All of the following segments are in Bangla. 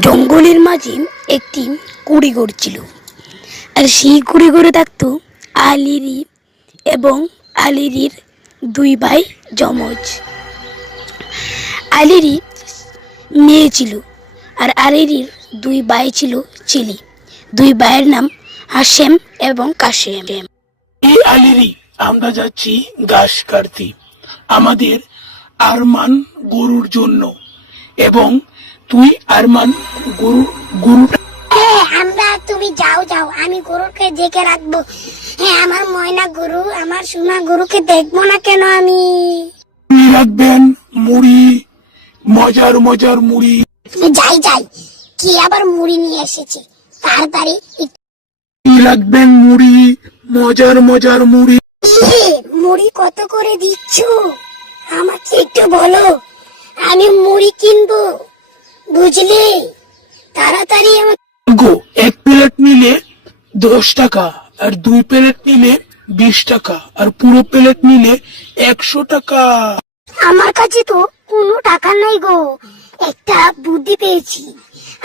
জঙ্গলের মাঝে একটি কুড়িঘর ছিল। আর সেই কুড়িঘরে থাকতো আলিরি এবং আলিরির দুই ভাই যমজ। আলিরি মেয়ে ছিল আর আলিরির দুই ভাই ছিল ছেলে। দুই ভাইয়ের নাম হাশেম এবং কাশেম। এই আলিরি, আমরা যাচ্ছি ঘাস কাটতে আমাদের আরমান গরুর জন্য, এবং তুই আরমান গরুটা আমরা তুমি যাও যাও, আমি গরুকে দেখে রাখবো। হ্যাঁ, আমার ময়না গরু, আমার সোনা গরুকে দেখবো না কেন আমি? তুই রাখবেন মুড়ি, মজার মজার মুড়ি। যাই যাই, কি আবার মুড়ি নিয়ে এসেছে? তাড়াতাড়ি তুই রাখবেন মুড়ি, মজার মজার মুড়ি। মুড়ি কত করে দিচ্ছ আমাকে একটু বলো, আমি মুড়ি কিনবো, বুঝলে? তাড়াতাড়ি আমার গো, এক প্লেট নিলে 10 টাকা, আর 2 প্লেট নিলে 20 টাকা, আর পুরো প্লেট নিলে 100 টাকা। আমার কাছে তো কোনো টাকা নাই গো। একটা বুদ্ধি পেয়েছি,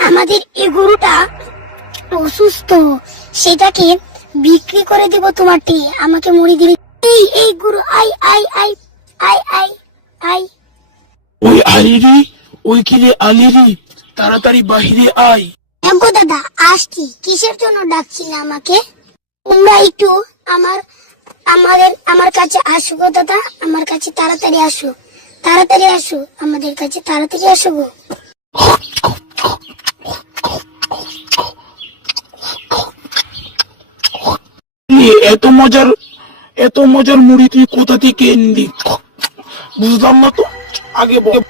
আমাদের এই গরুটা অসুস্থ, সেটাকে বিক্রি করে দেব তোমারটি, আমাকে মুড়ি দিলে। এই গরু, I I I I I I. ওই আলিরি, ওই কিরে আলিরি, তাড়াতাড়ি বাহিরে আয়। গো দাদা, আসছি। কিসের জন্য ডাকছিলে আমাকে? তোমরা একটু আমার কাছে আসো গো দাদা, আমার কাছে তাড়াতাড়ি আসো, তাড়াতাড়ি আসো, আমাদের কাছে তাড়াতাড়ি আসো গো। এত মজার মুড়ি তুই কোথা থেকে এনলি? বুঝলাম না তো, আগে বল,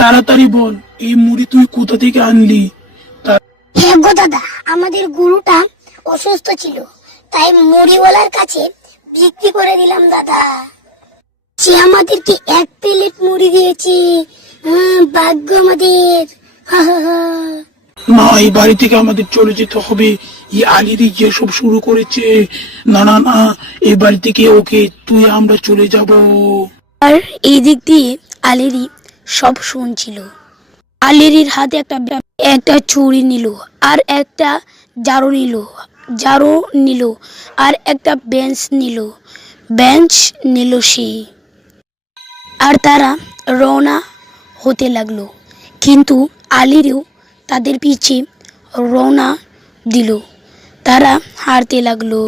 তাড়াতাড়ি বল, এই মুড়ি তুই কোথা থেকে আনলি? হ্যাঁ গো দাদা, আমাদের গরুটা অসুস্থ ছিল, তাই মুড়িওয়ালার কাছে বিক্রি করে দিলাম দাদা। সে আমাদেরকে 1 প্লেট মুড়ি দিয়েছে। ভাগ্য আমাদের। হা হা হা। না, এই বাড়ি থেকে আমাদের চলে যেতে হবে। এই আলিরি যেসব শুরু করেছে, না না না, এই বাড়ি থেকে ওকে তুই আমরা চলে যাব। আর এই দিক দিয়ে আলিরি সব শুনছিল। আলিরির হাতে একটা ছুরি নিল, আর একটা ঝাড়ু নিল, আর একটা বেঞ্চ নিল সে। আর তারা রওনা হতে লাগলো, কিন্তু আলিরিও তাদের পিছে রওনা দিল। তারা হাঁটতে লাগলো।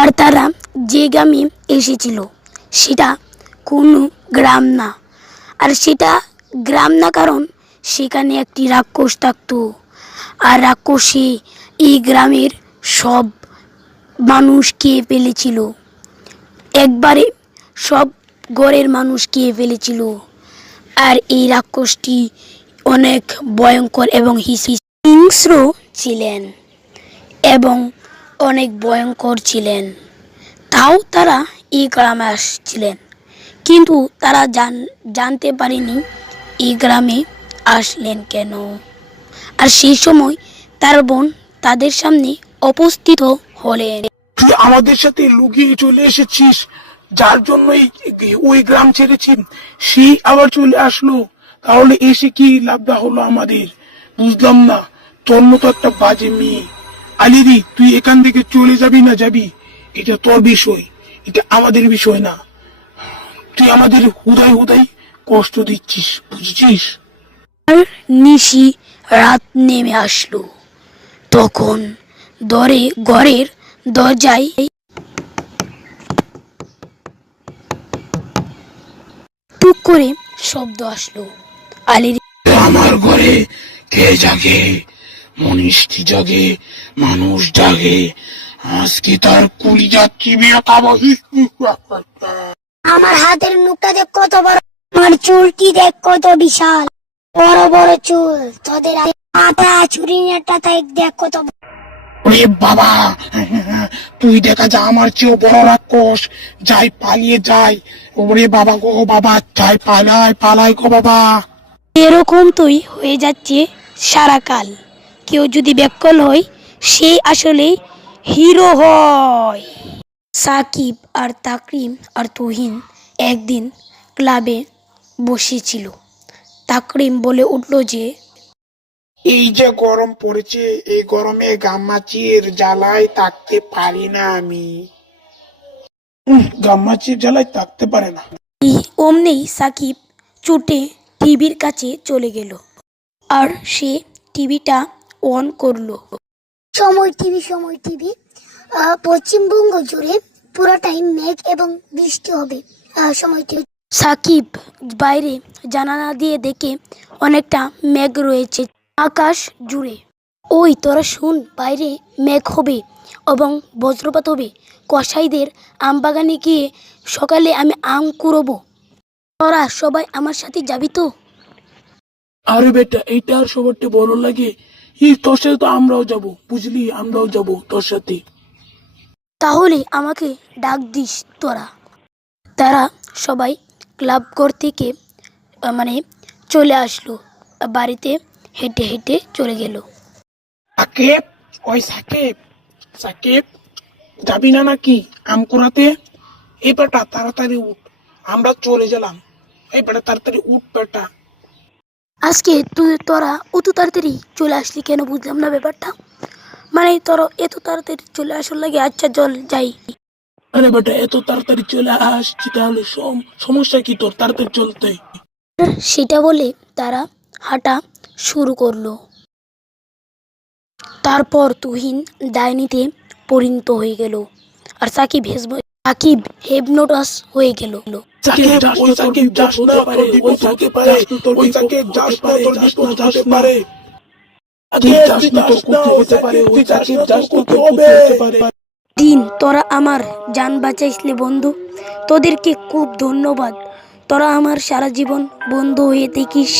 আর তারা যে গ্রামে এসেছিল সেটা কোনো গ্রাম না। আর সেটা গ্রাম না, কারণ সেখানে একটি রাক্ষস থাকতো। আর রাক্ষসী এই গ্রামের সব মানুষ খেয়ে ফেলেছিল, একবারে সব ঘরের মানুষ খেয়ে ফেলেছিল। আর এই রাক্ষসটি অনেক ভয়ঙ্কর এবং হিংস্র ছিলেন এবং অনেক ভয়ঙ্কর ছিলেন। তাও তারা এই গ্রামে আসছিলেন, কিন্তু তারা জানতে পারেনি এই গ্রামে আসলেন কেন। আর সেই সময় তার বোন তাদের সামনে উপস্থিত হলেন। তুই আমাদের সাথে লুকিয়ে চলে এসেছিস, যার জন্য ওই গ্রাম ছেড়েছি, সেই আবার চলে আসলো। তাহলে এসে কি লাভটা হলো আমাদের? বুঝলাম না, তোর মতো একটা বাজে মেয়ে। আলিরি, তুই এখান থেকে চলে যাবি না যাবি, এটা তোর বিষয়, এটা আমাদের বিষয় না। তুই আমাদের হুদাই কষ্ট দিচ্ছিস, বুঝছিস? আর নিশি রাত নেমে আসলো, তখন ঘরের দরজায় টুক করে শব্দ আসলো। আলিরি আমার ঘরে কে জাগে? মনীষী জাগে, মানুষ জাগে, আজকে তার কুলি যাচ্ছি বিয়ে খাবো। আমার হাতের নুকটা দেখ কত বড়, আমার চুলটি দেখ কত বিশাল, বড় বড় চুল, তোদের মাথা চুরিটা দেখ কত বড়। ওরে বাবা, তুই দেখা যা আমার চেয়েও বড় রাক্ষস, যাই পালিয়ে যাই। ওরে বাবা গো বাবা, যাই পালাই গো বাবা। এরকম তুই হয়ে যাচ্ছে সারাকাল। কেউ যদি ব্যাককল হয় সে আসলে হিরো হয়। সাকিব আর তাকরিম আর তুহিন একদিন ক্লাবে বসেছিল। তাকরিম বলে উঠল যে, এই যে গরম পড়েছে, এই গরমে গাম্মাচির জ্বালায় থাকতে পারি না আমি। গাম্মাচির জ্বালায় থাকতে পারে না। অমনি সাকিব ছুটে টিভির কাছে চলে গেল আর সে টিভিটা অন করলো। সময় টিভি পশ্চিমবঙ্গ জুড়ে পুরোটাই মেঘ এবং বৃষ্টি হবে। সময় টিভি। সাকিব বাইরে জানালা দিয়ে দেখে অনেকটা মেঘ রয়েছে আকাশ জুড়ে। ওই তোরা শুন, বাইরে মেঘ হবে এবং বজ্রপাত হবে। কসাইদের আমবাগানে গিয়ে সকালে আমি আম কুড়োবো। তোরা সবাই আমার সাথে যাবি তো? আরে বেটা, এইটা আর সবার ভালো লাগে? তোর সাথে তো আমরাও যাবো, বুঝলি? আমরাও যাবো তোর সাথে। তাহলে আমাকে ডাক দিস তোরা। তারা সবাই ক্লাব ঘর থেকে মানে চলে আসলো, বাড়িতে হেঁটে হেঁটে চলে গেল। সাকিব, ওই সাকিব, সাকিব, যাবি না নাকি আম কুড়াতে? এই বেটা তাড়াতাড়ি উঠ, আমরা চলে গেলাম। এই বেটা তাড়াতাড়ি উঠ বেটা। আজকে তোরা অত তাড়াতাড়ি চলে আসলি কেন, বুঝলাম না ব্যাপারটা। মানে তোরা এত তাড়াতাড়ি চলে আসার লাগে। আচ্ছা চল যাই। আরে বেটা, এত তাড়াতাড়ি চলে আসছি তাহলে সমস্যা কি তোর তাড়াতাড়ি চলতে? সেটা বলে তারা হাঁটা শুরু করলো। তারপর তুহিন ডাইনিতে পরিণত হয়ে গেল আর সাকিব হেবনোটাস হয়ে গেল। সাকিব, ওই সাকিব যাস না, তোর বিপদ হতে পারে। ওই সাকিব যাস না, তোর বিপদ হতে পারে। সাকিব যাস না, তোর ক্ষতি হতে পারে। ওই সাকিব যাস না, তোর ক্ষতি হতে পারে। দিন তোরা আমার জান বাঁচাইছিলে বন্ধু, তোদেরকে খুব ধন্যবাদ। তোরা আমার সারা জীবন বন্ধু হয়ে দেখিস।